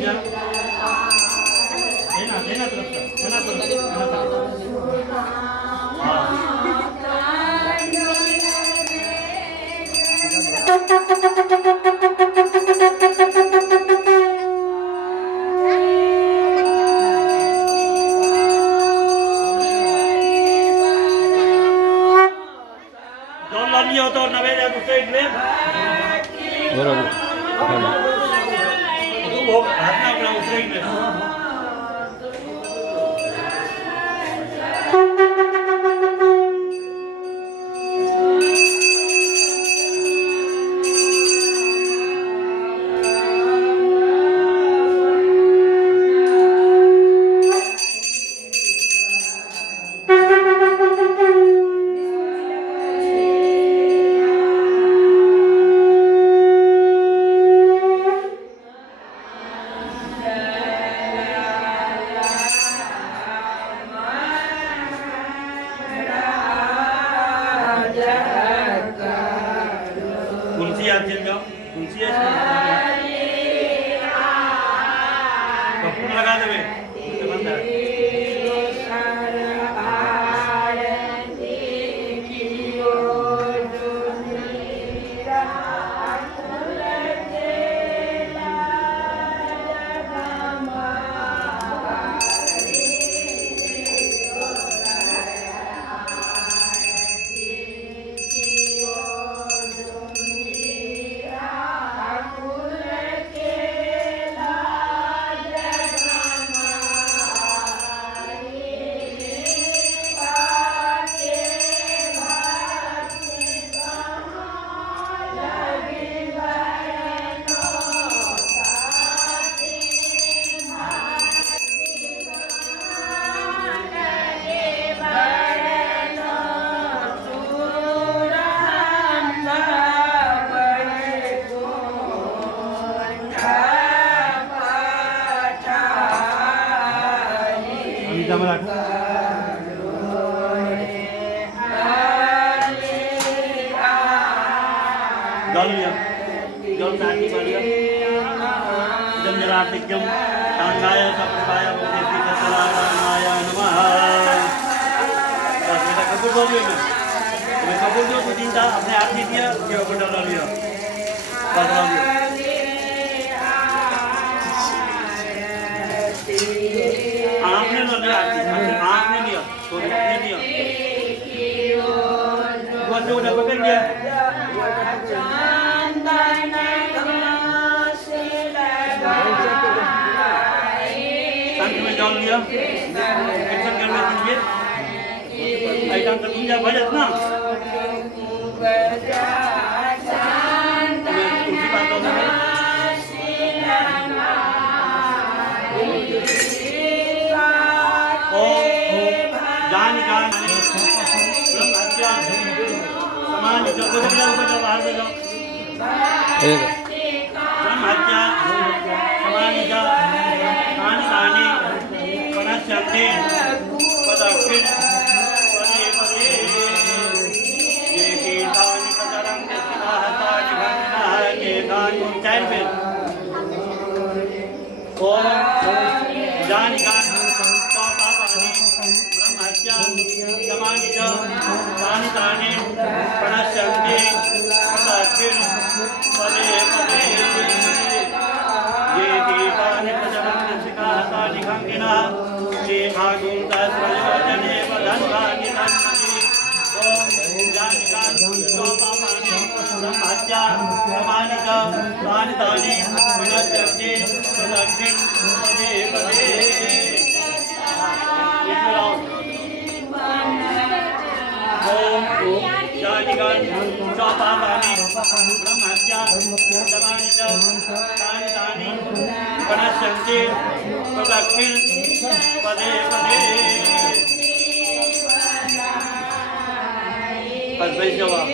ya. Enak terus. Don't love me out on the way to say it. Itu bawa hatna bilang usai it. Kapoor लगा देवे जल साथी बढ़िया जम जलातिक्यम तांगाय सप्रदाय भक्ति सतलाय नमः बस बेटा कबूल हो गया मैं कबूल जो तो चिंता अपने आप ही दिया कि वो डाल लिया बस डाल लिया आपने लो लिया आपने लिया तो नहीं लिया वो जो उधर पकड़ लिया डाल दिया कीर्तन करने दीजिए ऐसा कर दीजिए भजन ना उसी बातों में जान गान ब्रह्म हत्या समान जो कुछ भी ऊपर जो बाहर दे दो ब्रह्म हत्या समान जो आनी शक्ति पदक्षिण पदे पदे ये कीर्तानि पदरं सिद्धाहतानि भंगनाः केतानि उच्चारण में ओम जानिकान पापानि ब्रह्महत्या समानि च तानि तानि प्रणश्यन्ति पदक्षिण पदे पदे ये कीर्तानि पदरं सिद्धाहतानि भंगनाः आगुंतस्वजने वदन्तानि तन्मति ओम जानिकान स्वपापानि ब्रह्महत्या समानि च तानि तानि पुनश्चन्ति प्रदक्षिण पदे पदे ओम जानिकान स्वपापानि ब्रह्महत्या समानि च तानि तानि पुनश्चन्ति प्रदक्षिण पदे पदे बस भाई जवाब